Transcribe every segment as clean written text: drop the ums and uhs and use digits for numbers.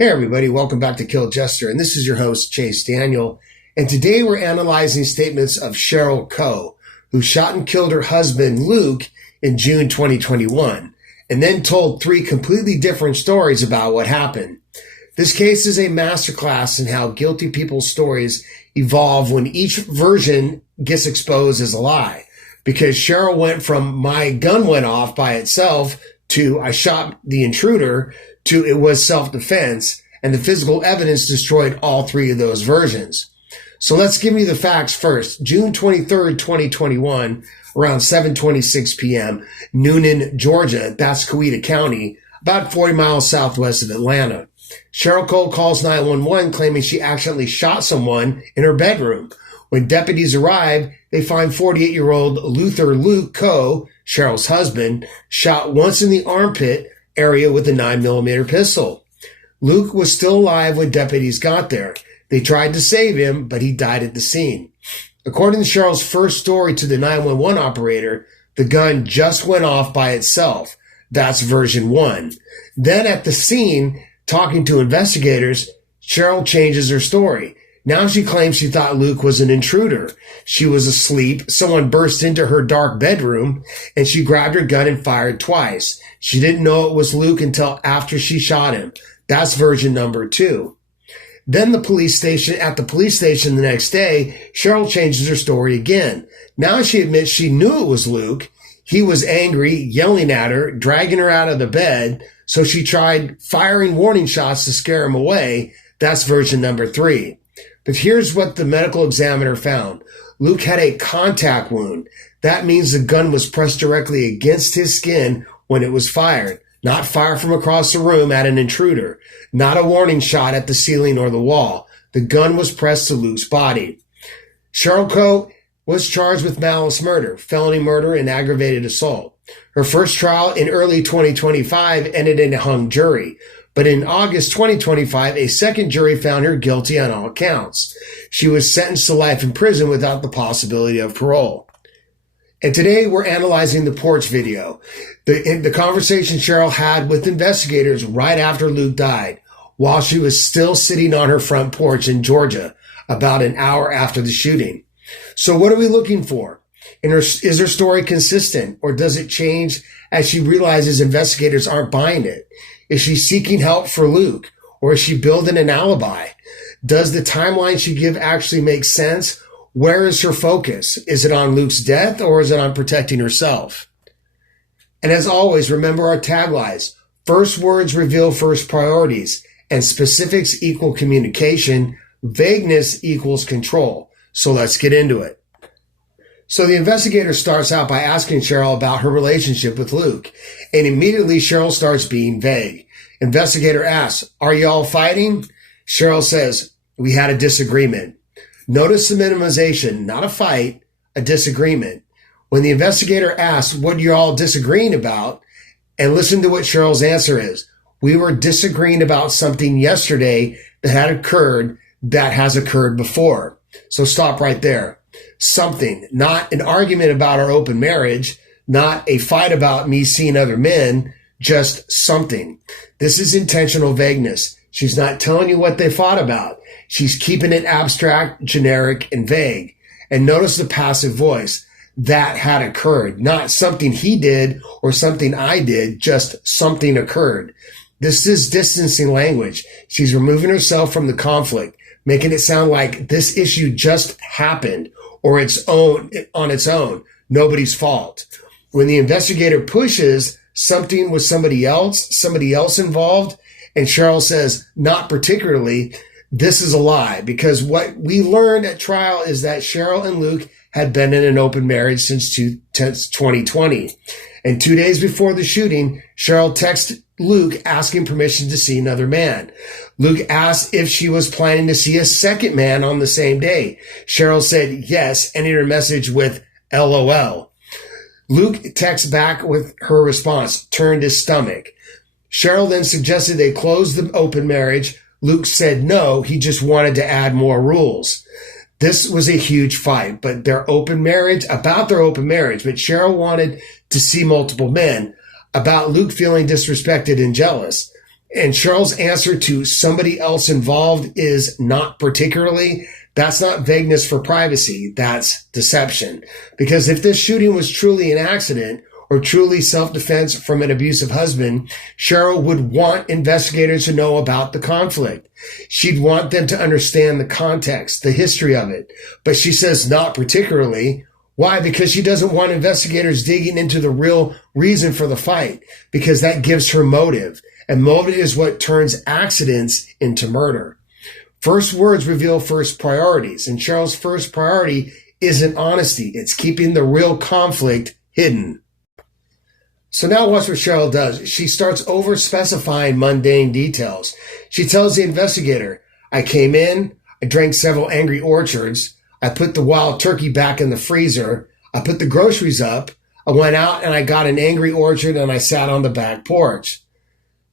Hey everybody, welcome back to Kill Jester, and this is your host, Chase Daniel, and today we're analyzing statements of Cheryl Coe, who shot and killed her husband, Luke, in June 2021, and then told three completely different stories about what happened. This case is a masterclass in how guilty people's stories evolve when each version gets exposed as a lie, because Cheryl went from my gun went off by itself to I shot the intruder to it was self-defense, and the physical evidence destroyed all three of those versions. So let's give you the facts first. June 23rd, 2021, around 7:26 p.m., Newnan, Georgia, that's Coweta County, about 40 miles southwest of Atlanta. Cheryl Coe calls 911 claiming she accidentally shot someone in her bedroom. When deputies arrive, they find 48-year-old Luke Coe, Cheryl's husband, shot once in the armpit area with a 9mm pistol. Luke was still alive when deputies got there. They tried to save him, but he died at the scene. According to Cheryl's first story to the 911 operator, the gun just went off by itself. That's version 1. Then at the scene, talking to investigators, Cheryl changes her story. Now she claims she thought Luke was an intruder. She was asleep, someone burst into her dark bedroom, and she grabbed her gun and fired twice. She didn't know it was Luke until after she shot him. That's version number 2. Then at the police station the next day, Cheryl changes her story again. Now she admits she knew it was Luke. He was angry, yelling at her, dragging her out of the bed, so she tried firing warning shots to scare him away. That's version number 3. But here's what the medical examiner found. Luke had a contact wound. That means the gun was pressed directly against his skin when it was fired, not fire from across the room at an intruder, not a warning shot at the ceiling or the wall. The gun was pressed to Luke's body. Cheryl Coe was charged with malice murder, felony murder, and aggravated assault. Her first trial in early 2025 ended in a hung jury. But in August 2025, a second jury found her guilty on all counts. She was sentenced to life in prison without the possibility of parole. And today we're analyzing the porch video, the conversation Cheryl had with investigators right after Luke died, while she was still sitting on her front porch in Georgia, about an hour after the shooting. So what are we looking for? Is her story consistent, or does it change as she realizes investigators aren't buying it? Is she seeking help for Luke, or is she building an alibi? Does the timeline she gives actually make sense? Where is her focus? Is it on Luke's death, or is it on protecting herself? And as always, remember our taglines. First words reveal first priorities, and specifics equal communication. Vagueness equals control. So let's get into it. So the investigator starts out by asking Cheryl about her relationship with Luke, and immediately Cheryl starts being vague. Investigator asks, "Are y'all fighting?" Cheryl says, "We had a disagreement." Notice the minimization, not a fight, a disagreement. When the investigator asks, "What you're all disagreeing about?" and listen to what Cheryl's answer is, "We were disagreeing about something yesterday that had occurred that has occurred before." So stop right there. Something, not an argument about our open marriage, not a fight about me seeing other men, just something. This is intentional vagueness. She's not telling you what they fought about. She's keeping it abstract, generic, and vague. And notice the passive voice. That had occurred, not something he did or something I did, just something occurred. This is distancing language. She's removing herself from the conflict, making it sound like this issue just happened, or on its own, nobody's fault. When the investigator pushes something with somebody else involved, and Cheryl says, not particularly, this is a lie, because what we learned at trial is that Cheryl and Luke had been in an open marriage since 2020. And 2 days before the shooting, Cheryl texted Luke asking permission to see another man. Luke asked if she was planning to see a second man on the same day. Cheryl said yes, ending her message with LOL. Luke texts back with her response, turned his stomach. Cheryl then suggested they close the open marriage. Luke said no, he just wanted to add more rules. This was a huge fight, about their open marriage, but Cheryl wanted to see multiple men, about Luke feeling disrespected and jealous. And Cheryl's answer to somebody else involved is not particularly. That's not vagueness for privacy. That's deception. Because if this shooting was truly an accident or truly self-defense from an abusive husband, Cheryl would want investigators to know about the conflict. She'd want them to understand the context, the history of it. But she says not particularly. Why? Because she doesn't want investigators digging into the real reason for the fight, because that gives her motive. And motive is what turns accidents into murder. First words reveal first priorities. And Cheryl's first priority isn't honesty. It's keeping the real conflict hidden. So now watch what Cheryl does. She starts over-specifying mundane details. She tells the investigator, I came in, I drank several Angry Orchards, I put the wild turkey back in the freezer, I put the groceries up, I went out and I got an Angry Orchard and I sat on the back porch.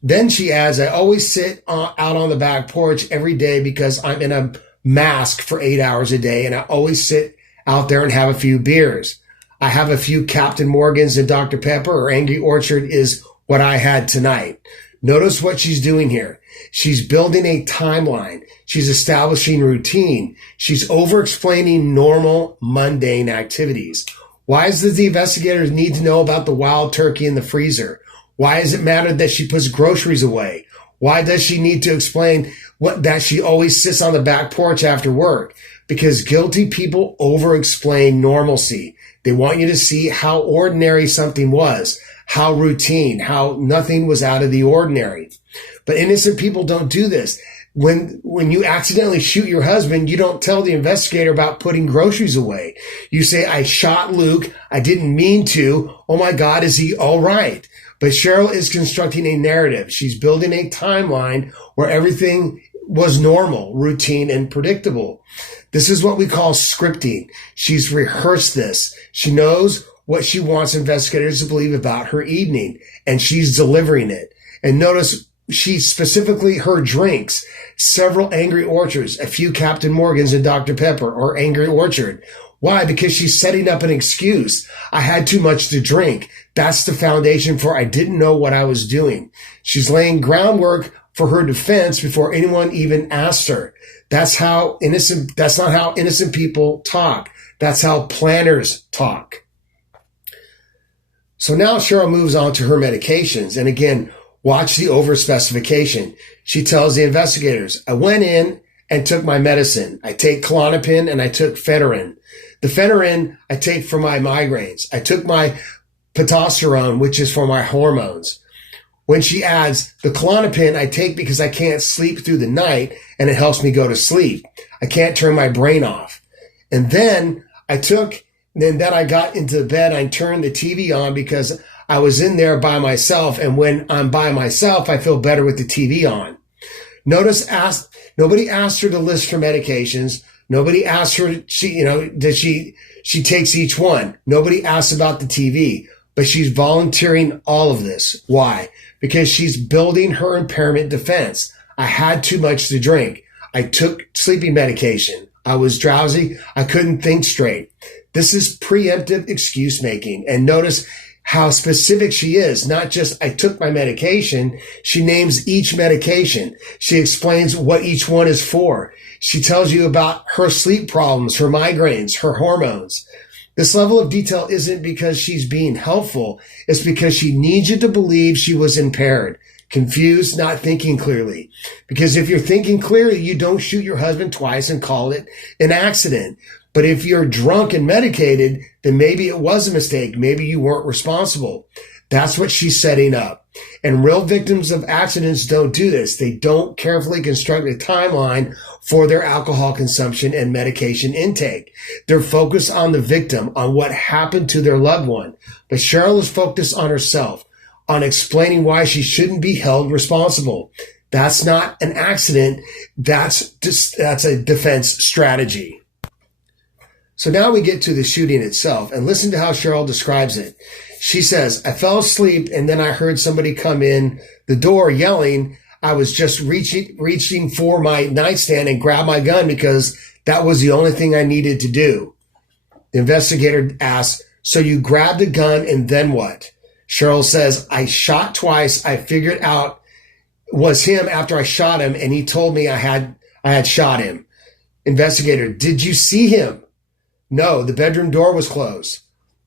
Then she adds, I always sit out on the back porch every day because I'm in a mask for 8 hours a day and I always sit out there and have a few beers. I have a few Captain Morgans and Dr. Pepper, or Angry Orchard is what I had tonight. Notice what she's doing here. She's building a timeline. She's establishing routine. She's over-explaining normal, mundane activities. Why does the investigators need to know about the wild turkey in the freezer? Why does it matter that she puts groceries away? Why does she need to explain that she always sits on the back porch after work? Because guilty people over-explain normalcy. They want you to see how ordinary something was, how routine, how nothing was out of the ordinary. But innocent people don't do this. When you accidentally shoot your husband, you don't tell the investigator about putting groceries away. You say, I shot Luke. I didn't mean to. Oh my God, is he all right? But Cheryl is constructing a narrative. She's building a timeline where everything was normal, routine, and predictable. This is what we call scripting. She's rehearsed this. She knows what she wants investigators to believe about her evening, and she's delivering it. And notice she specifically her drinks, several Angry Orchards, a few Captain Morgans and Dr. Pepper, or Angry Orchard. Why? Because she's setting up an excuse. I had too much to drink. That's the foundation for I didn't know what I was doing. She's laying groundwork for her defense before anyone even asked her. That's not how innocent people talk. That's how planners talk. So now Cheryl moves on to her medications. And again, watch the overspecification. She tells the investigators, I went in and took my medicine. I take Klonopin and I took Phenerin. The Phenerin I take for my migraines. I took my Pitosterone, which is for my hormones. When she adds, the Klonopin I take because I can't sleep through the night and it helps me go to sleep. I can't turn my brain off. And then I got into bed, I turned the TV on because I was in there by myself. And when I'm by myself, I feel better with the TV on. Notice, nobody asked her to list her medications. Nobody asked her, she takes each one. Nobody asked about the TV, but she's volunteering all of this. Why? Because she's building her impairment defense. I had too much to drink. I took sleeping medication. I was drowsy. I couldn't think straight. This is preemptive excuse making. And notice how specific she is. Not just, I took my medication. She names each medication. She explains what each one is for. She tells you about her sleep problems, her migraines, her hormones. This level of detail isn't because she's being helpful. It's because she needs you to believe she was impaired, confused, not thinking clearly. Because if you're thinking clearly, you don't shoot your husband twice and call it an accident. But if you're drunk and medicated, then maybe it was a mistake. Maybe you weren't responsible. That's what she's setting up. And real victims of accidents don't do this. They don't carefully construct a timeline for their alcohol consumption and medication intake. They're focused on the victim, on what happened to their loved one. But Cheryl is focused on herself, on explaining why she shouldn't be held responsible. That's not an accident. That's a defense strategy. So now we get to the shooting itself, and listen to how Cheryl describes it. She says, I fell asleep and then I heard somebody come in the door yelling. I was just reaching for my nightstand and grab my gun because that was the only thing I needed to do. The investigator asks, so you grabbed a gun and then what? Cheryl says, I shot twice. I figured out was him after I shot him, and he told me I had shot him. Investigator, did you see him? No, the bedroom door was closed.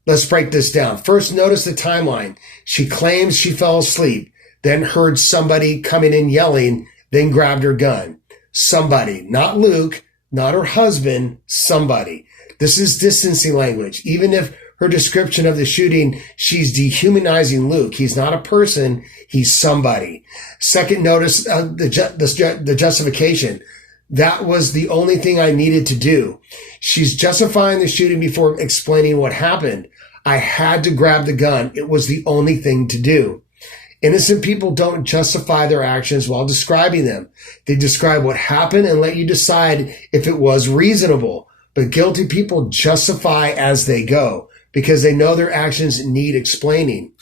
Let's break this down. First, notice the timeline. She claims she fell asleep, then heard somebody coming in yelling, then grabbed her gun. Somebody, not Luke, not her husband, somebody. This is distancing language. Even if her description of the shooting, she's dehumanizing Luke. He's not a person. He's somebody. Second, notice the justification. That was the only thing I needed to do. She's justifying the shooting before explaining what happened. I had to grab the gun. It was the only thing to do. Innocent people don't justify their actions while describing them. They describe what happened and let you decide if it was reasonable. But guilty people justify as they go because they know their actions need explaining.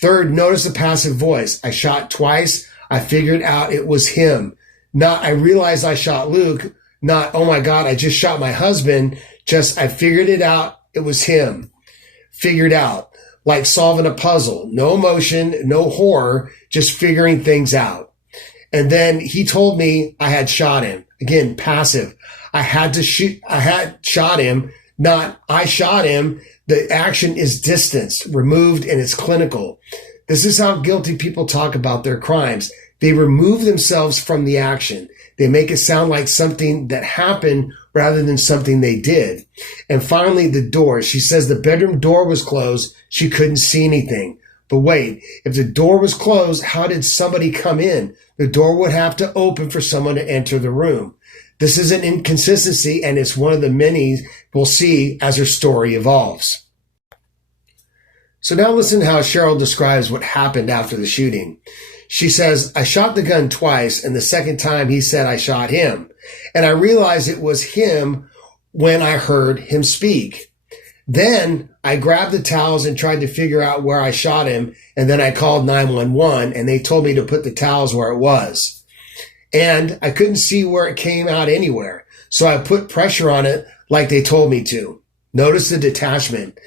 Third, notice the passive voice. I shot twice. I figured out it was him. Not, I realized I shot Luke. Not, oh my God, I just shot my husband. Just, I figured it out. It was him. Figured out. Like solving a puzzle. No emotion, no horror, just figuring things out. And then he told me I had shot him. Again, passive. I had shot him. Not, I shot him. The action is distanced, removed, and it's clinical. This is how guilty people talk about their crimes. They remove themselves from the action. They make it sound like something that happened rather than something they did. And finally, the door. She says the bedroom door was closed. She couldn't see anything. But wait, if the door was closed, how did somebody come in? The door would have to open for someone to enter the room. This is an inconsistency, and it's one of the many we'll see as her story evolves. So now listen to how Cheryl describes what happened after the shooting. She says, I shot the gun twice, and the second time he said I shot him. And I realized it was him when I heard him speak. Then I grabbed the towels and tried to figure out where I shot him, and then I called 911, and they told me to put the towels where it was. And I couldn't see where it came out anywhere, so I put pressure on it like they told me to. Notice the detachment.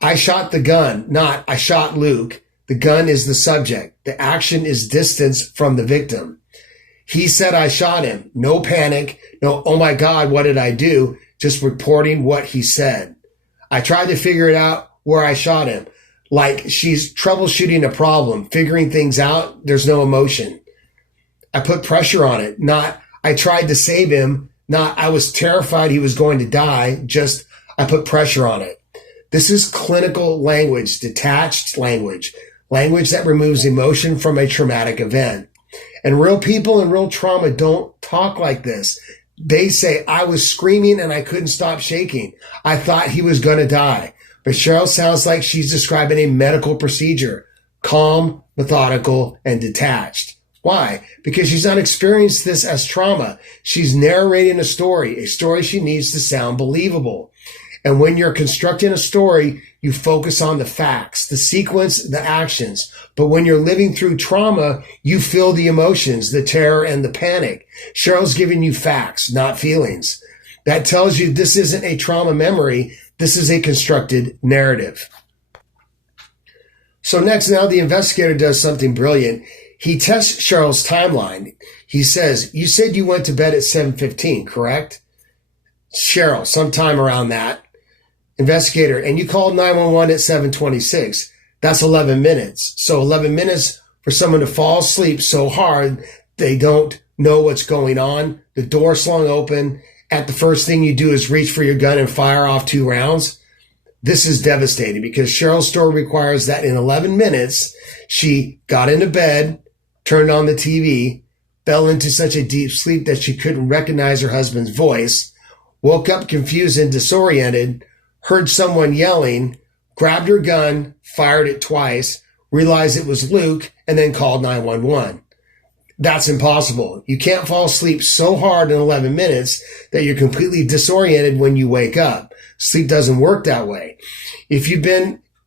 I shot the gun, not I shot Luke. The gun is the subject. The action is distance from the victim. He said I shot him. No panic. No, oh my God, what did I do? Just reporting what he said. I tried to figure it out where I shot him. Like she's troubleshooting a problem, figuring things out. There's no emotion. I put pressure on it. Not I tried to save him. Not I was terrified he was going to die. Just I put pressure on it. This is clinical language, detached language. Language that removes emotion from a traumatic event. And real people in real trauma don't talk like this. They say, I was screaming and I couldn't stop shaking. I thought he was going to die. But Cheryl sounds like she's describing a medical procedure. Calm, methodical, and detached. Why? Because she's not experienced this as trauma. She's narrating a story she needs to sound believable. And when you're constructing a story, you focus on the facts, the sequence, the actions. But when you're living through trauma, you feel the emotions, the terror, and the panic. Cheryl's giving you facts, not feelings. That tells you this isn't a trauma memory. This is a constructed narrative. So next, now the investigator does something brilliant. He tests Cheryl's timeline. He says, you said you went to bed at 7:15, correct? Cheryl, sometime around that. Investigator, and you called 911 at 7:26. That's 11 minutes. So 11 minutes for someone to fall asleep so hard they don't know what's going on. The door slung open. At the first thing you do is reach for your gun and fire off 2 rounds. This is devastating because Cheryl's story requires that in 11 minutes, she got into bed, turned on the TV, fell into such a deep sleep that she couldn't recognize her husband's voice, woke up confused and disoriented, heard someone yelling, grabbed her gun, fired it twice, realized it was Luke, and then called 911. That's impossible. You can't fall asleep so hard in 11 minutes that you're completely disoriented when you wake up. Sleep doesn't work that way. If you've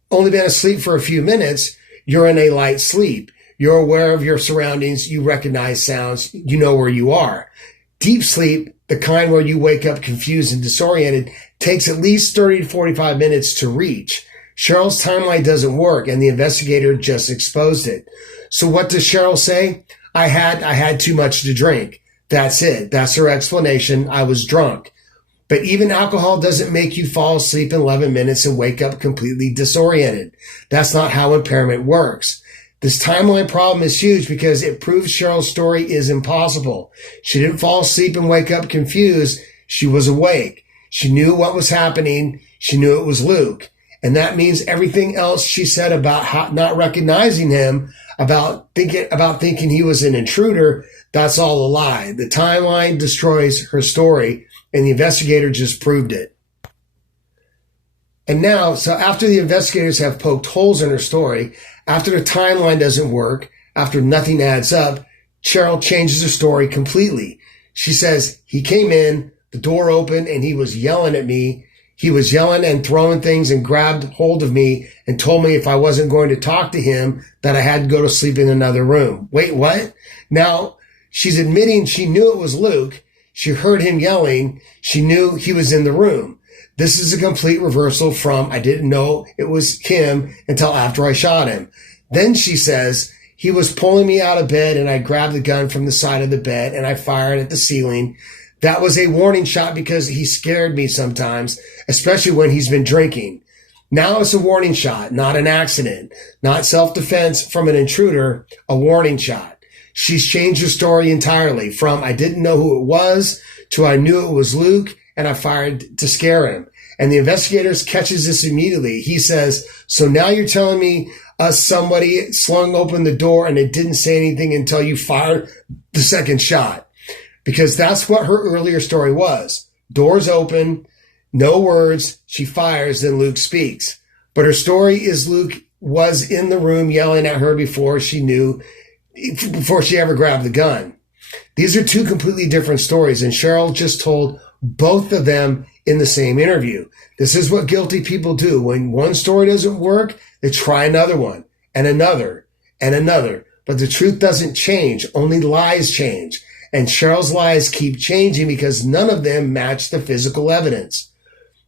only been asleep for a few minutes, you're in a light sleep. You're aware of your surroundings. You recognize sounds. You know where you are. Deep sleep, the kind where you wake up confused and disoriented, takes at least 30 to 45 minutes to reach. Cheryl's timeline doesn't work, and the investigator just exposed it. So what does Cheryl say? I had too much to drink. That's it. That's her explanation. I was drunk. But even alcohol doesn't make you fall asleep in 11 minutes and wake up completely disoriented. That's not how impairment works. This timeline problem is huge because it proves Cheryl's story is impossible. She didn't fall asleep and wake up confused. She was awake. She knew what was happening. She knew it was Luke. And that means everything else she said about not recognizing him, about thinking he was an intruder, that's all a lie. The timeline destroys her story, and the investigator just proved it. And now, so after the investigators have poked holes in her story, after the timeline doesn't work, after nothing adds up, Cheryl changes her story completely. She says, he came in, the door opened, and he was yelling at me. He was yelling and throwing things and grabbed hold of me and told me if I wasn't going to talk to him, that I had to go to sleep in another room. Wait, what? Now, she's admitting she knew it was Luke. She heard him yelling. She knew he was in the room. This is a complete reversal from I didn't know it was him until after I shot him. Then she says, he was pulling me out of bed and I grabbed the gun from the side of the bed and I fired at the ceiling. That was a warning shot because he scared me sometimes, especially when he's been drinking. Now it's a warning shot, not an accident, not self-defense from an intruder, a warning shot. She's changed her story entirely from I didn't know who it was to I knew it was Luke and I fired to scare him. And the investigators catches this immediately. He says, so now you're telling me somebody slung open the door and it didn't say anything until you fired the second shot. Because that's what her earlier story was. Doors open, no words, she fires, then Luke speaks. But her story is Luke was in the room yelling at her before she ever grabbed the gun. These are two completely different stories, and Cheryl just told both of them in the same interview. This is what guilty people do. When one story doesn't work, they try another one, and another, and another. But the truth doesn't change, only lies change. And Cheryl's lies keep changing because none of them match the physical evidence.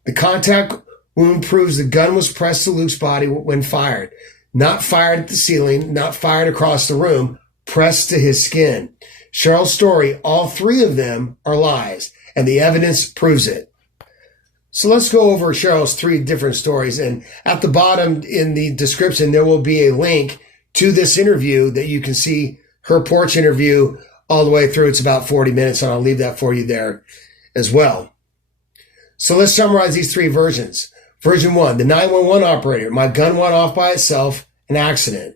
The contact wound proves the gun was pressed to Luke's body when fired. Not fired at the ceiling, not fired across the room, pressed to his skin. Cheryl's story, all three of them are lies, and the evidence proves it. So let's go over Cheryl's three different stories. And at the bottom in the description, there will be a link to this interview that you can see her porch interview all the way through. It's about 40 minutes, and I'll leave that for you there as well. So let's summarize these three versions. Version 1, the 911 operator. My gun went off by itself, an accident.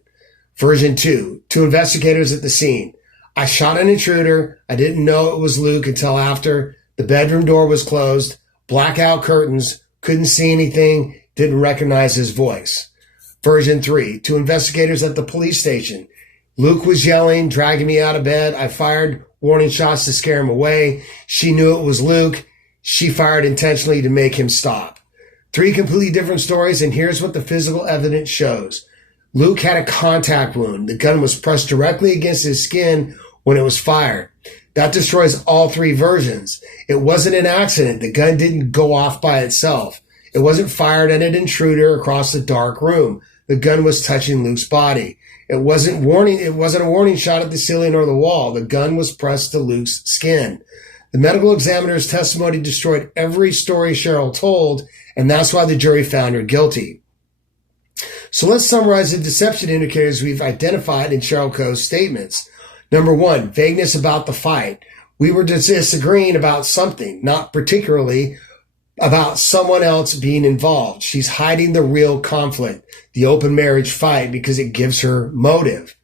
Version 2, two investigators at the scene. I shot an intruder. I didn't know it was Luke until after the bedroom door was closed, blackout curtains, couldn't see anything, didn't recognize his voice. Version 3, two investigators at the police station. Luke was yelling, dragging me out of bed. I fired warning shots to scare him away. She knew it was Luke. She fired intentionally to make him stop. Three completely different stories, and here's what the physical evidence shows. Luke had a contact wound. The gun was pressed directly against his skin when it was fired. That destroys all three versions. It wasn't an accident. The gun didn't go off by itself. It wasn't fired at an intruder across the dark room. The gun was touching Luke's body. It wasn't a warning shot at the ceiling or the wall. The gun was pressed to Luke's skin. The medical examiner's testimony destroyed every story Cheryl told, and that's why the jury found her guilty. So let's summarize the deception indicators we've identified in Cheryl Coe's statements. Number 1, vagueness about the fight. We were disagreeing about something, not particularly about someone else being involved. She's hiding the real conflict, the open marriage fight, because it gives her motive.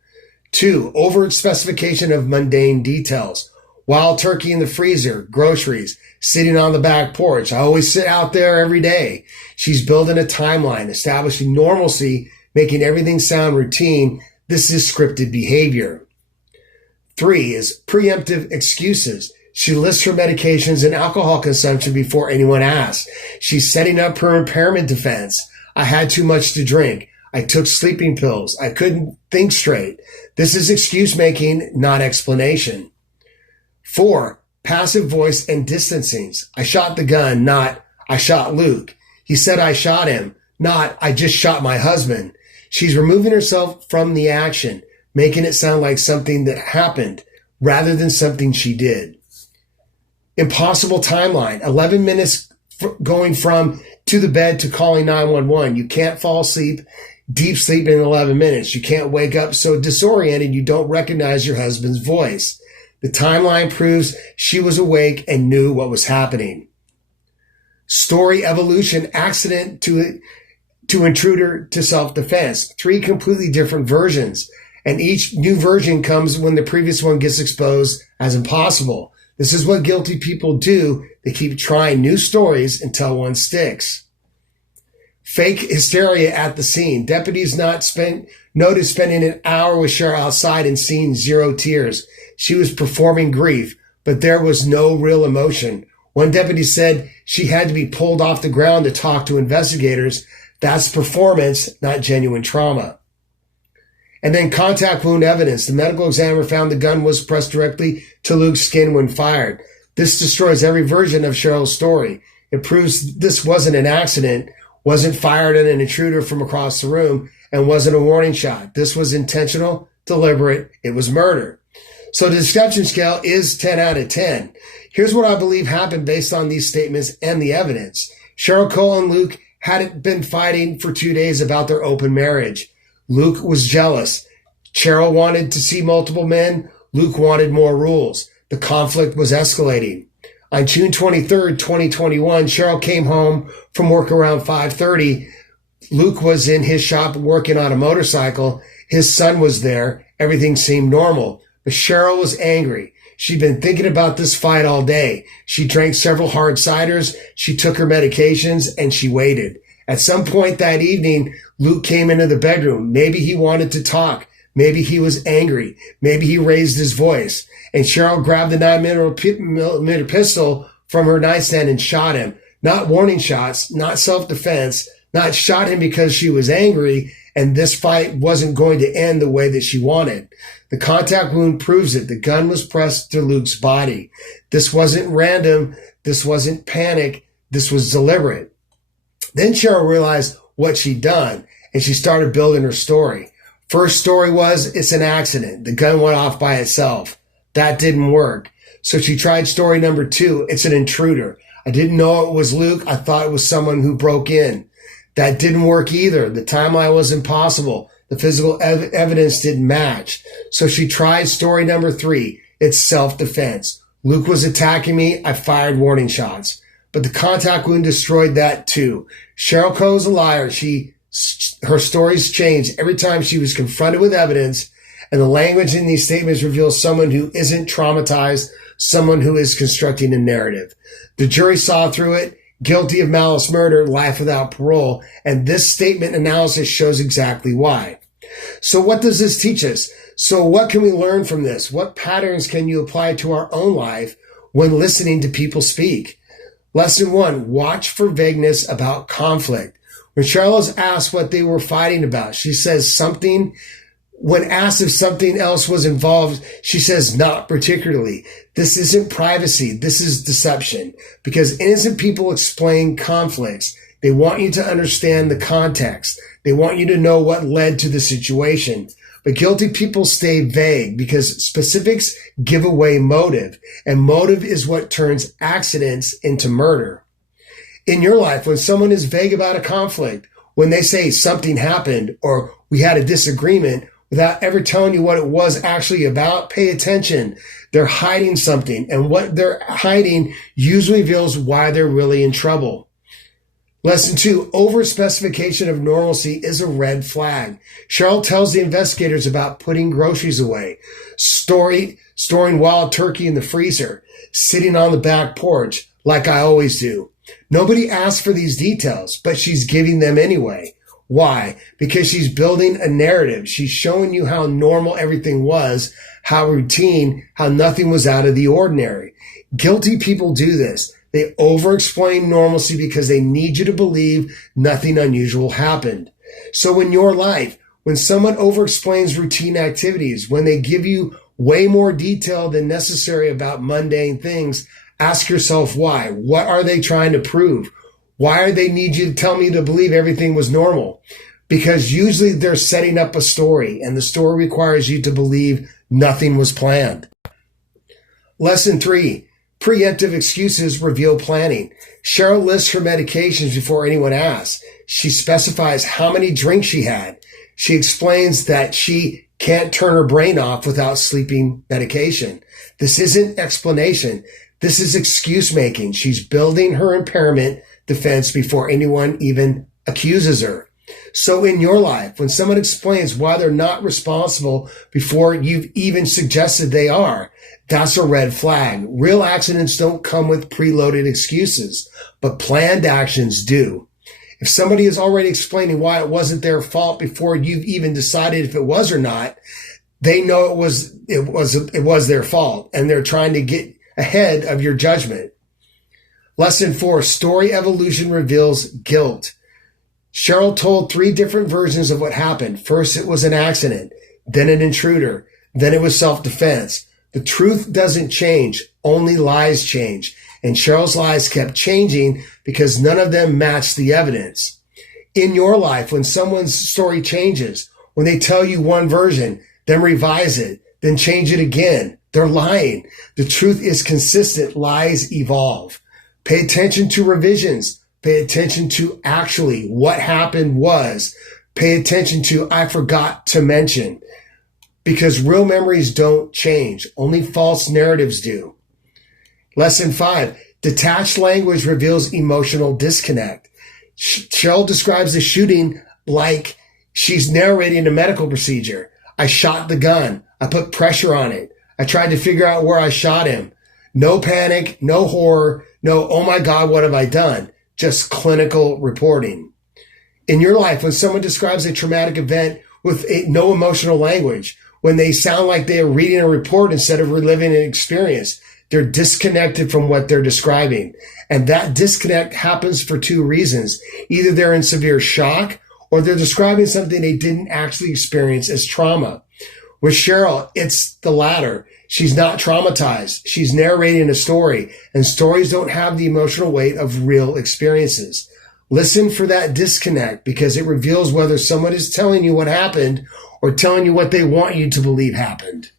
2, over specification of mundane details. Wild turkey in the freezer, groceries, sitting on the back porch. I always sit out there every day. She's building a timeline, establishing normalcy, making everything sound routine. This is scripted behavior. 3 is preemptive excuses. She lists her medications and alcohol consumption before anyone asks. She's setting up her impairment defense. I had too much to drink. I took sleeping pills. I couldn't think straight. This is excuse making, not explanation. 4, passive voice and distancings. I shot the gun, not I shot Luke. He said I shot him, not I just shot my husband. She's removing herself from the action. making it sound like something that happened rather than something she did. Impossible timeline, 11 minutes going from to the bed to calling 911. You can't fall asleep, deep sleep in 11 minutes. You can't wake up so disoriented you don't recognize your husband's voice. The timeline proves she was awake and knew what was happening. Story evolution, accident to intruder to self-defense. 3 completely different versions. And each new version comes when the previous one gets exposed as impossible. This is what guilty people do. They keep trying new stories until one sticks. Fake hysteria at the scene. Deputies noted spending an hour with Cheryl outside and seeing 0 tears. She was performing grief, but there was no real emotion. One deputy said she had to be pulled off the ground to talk to investigators. That's performance, not genuine trauma. And then contact wound evidence. The medical examiner found the gun was pressed directly to Luke's skin when fired. This destroys every version of Cheryl's story. It proves this wasn't an accident, wasn't fired at an intruder from across the room, and wasn't a warning shot. This was intentional, deliberate. It was murder. So the deception scale is 10 out of 10. Here's what I believe happened based on these statements and the evidence. Cheryl Coe and Luke hadn't been fighting for 2 days about their open marriage. Luke was jealous. Cheryl wanted to see multiple men. Luke wanted more rules. The conflict was escalating. On June 23rd, 2021, Cheryl came home from work around 5:30. Luke was in his shop working on a motorcycle. His son was there. Everything seemed normal. But Cheryl was angry. She'd been thinking about this fight all day. She drank several hard ciders. She took her medications and she waited. At some point that evening, Luke came into the bedroom. Maybe he wanted to talk. Maybe he was angry. Maybe he raised his voice. And Cheryl grabbed the 9mm pistol from her nightstand and shot him. Not warning shots, not self-defense, not shot him because she was angry and this fight wasn't going to end the way that she wanted. The contact wound proves it. The gun was pressed to Luke's body. This wasn't random. This wasn't panic. This was deliberate. Then Cheryl realized what she'd done and she started building her story. First story was, it's an accident. The gun went off by itself. That didn't work. So she tried story number 2. It's an intruder. I didn't know it was Luke. I thought it was someone who broke in. That didn't work either. The timeline was impossible. The physical evidence didn't match. So she tried story number 3. It's self-defense. Luke was attacking me. I fired warning shots. But the contact wound destroyed that too. Cheryl Coe's a liar. Her stories changed every time she was confronted with evidence, and the language in these statements reveals someone who isn't traumatized, someone who is constructing a narrative. The jury saw through it, guilty of malice murder, life without parole, and this statement analysis shows exactly why. So what does this teach us? So what can we learn from this? What patterns can you apply to our own life when listening to people speak? Lesson 1, watch for vagueness about conflict. When Cheryl is asked what they were fighting about, she says something. When asked if something else was involved, she says not particularly. This isn't privacy. This is deception. Because innocent people explain conflicts. They want you to understand the context. They want you to know what led to the situation. But guilty people stay vague because specifics give away motive. And motive is what turns accidents into murder. In your life, when someone is vague about a conflict, when they say something happened or we had a disagreement without ever telling you what it was actually about, pay attention. They're hiding something, and what they're hiding usually reveals why they're really in trouble. Lesson 2, over-specification of normalcy is a red flag. Cheryl tells the investigators about putting groceries away, storing wild turkey in the freezer, sitting on the back porch, like I always do. Nobody asked for these details, but she's giving them anyway. Why? Because she's building a narrative. She's showing you how normal everything was, how routine, how nothing was out of the ordinary. Guilty people do this. They over-explain normalcy because they need you to believe nothing unusual happened. So in your life, when someone over-explains routine activities, when they give you way more detail than necessary about mundane things, ask yourself why. What are they trying to prove? Why do they need you to tell me to believe everything was normal? because usually they're setting up a story, and the story requires you to believe nothing was planned. Lesson 3, preemptive excuses reveal planning. Cheryl lists her medications before anyone asks. She specifies how many drinks she had. She explains that she can't turn her brain off without sleeping medication. This isn't explanation. This is excuse making. She's building her impairment defense before anyone even accuses her. So in your life, when someone explains why they're not responsible before you've even suggested they are, that's a red flag. Real accidents don't come with preloaded excuses, but planned actions do. If somebody is already explaining why it wasn't their fault before you've even decided if it was or not, they know it was their fault, and they're trying to get ahead of your judgment. Lesson 4, story evolution reveals guilt. Cheryl told 3 different versions of what happened. First, it was an accident, then an intruder, then it was self-defense. The truth doesn't change, only lies change. And Cheryl's lies kept changing because none of them matched the evidence. In your life, when someone's story changes, when they tell you one version, then revise it, then change it again, they're lying. The truth is consistent. Lies evolve. Pay attention to revisions. Pay attention to actually what happened was. Pay attention to I forgot to mention. Because real memories don't change. Only false narratives do. Lesson 5, detached language reveals emotional disconnect. Cheryl describes the shooting like she's narrating a medical procedure. I shot the gun. I put pressure on it. I tried to figure out where I shot him. No panic, no horror, no, oh my God, what have I done? Just clinical reporting. In your life, when someone describes a traumatic event with no emotional language, when they sound like they are reading a report instead of reliving an experience, they're disconnected from what they're describing. And that disconnect happens for 2 reasons. Either they're in severe shock or they're describing something they didn't actually experience as trauma. With Cheryl, it's the latter. She's not traumatized. She's narrating a story, and stories don't have the emotional weight of real experiences. Listen for that disconnect because it reveals whether someone is telling you what happened or telling you what they want you to believe happened.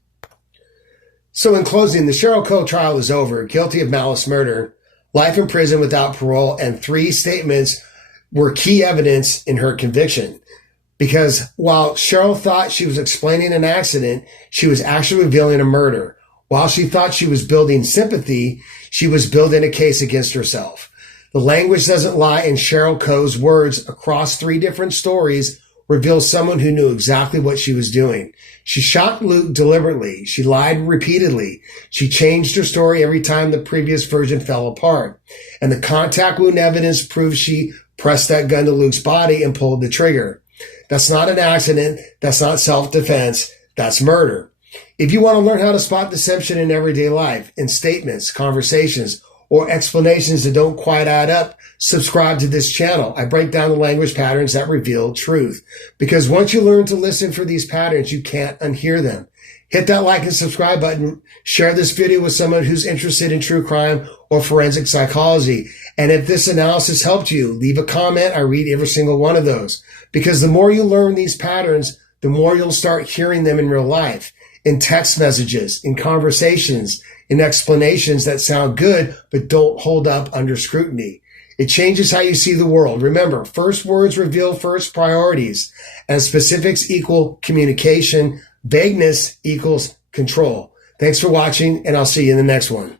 So in closing, the Cheryl Coe trial is over, guilty of malice murder, life in prison without parole, and 3 statements were key evidence in her conviction. Because while Cheryl thought she was explaining an accident, she was actually revealing a murder. While she thought she was building sympathy, she was building a case against herself. The language doesn't lie, and Cheryl Coe's words across 3 different stories reveal someone who knew exactly what she was doing. She shot Luke deliberately. She lied repeatedly. She changed her story every time the previous version fell apart. And the contact wound evidence proves she pressed that gun to Luke's body and pulled the trigger. That's not an accident. That's not self-defense. That's murder. If you want to learn how to spot deception in everyday life, in statements, conversations, or explanations that don't quite add up, subscribe to this channel. I break down the language patterns that reveal truth. Because once you learn to listen for these patterns, you can't unhear them. Hit that like and subscribe button. Share this video with someone who's interested in true crime or forensic psychology. And if this analysis helped you, leave a comment. I read every single one of those. Because the more you learn these patterns, the more you'll start hearing them in real life, in text messages, in conversations, in explanations that sound good but don't hold up under scrutiny. It changes how you see the world. Remember, first words reveal first priorities, and specifics equal communication. Vagueness equals control. Thanks for watching, and I'll see you in the next one.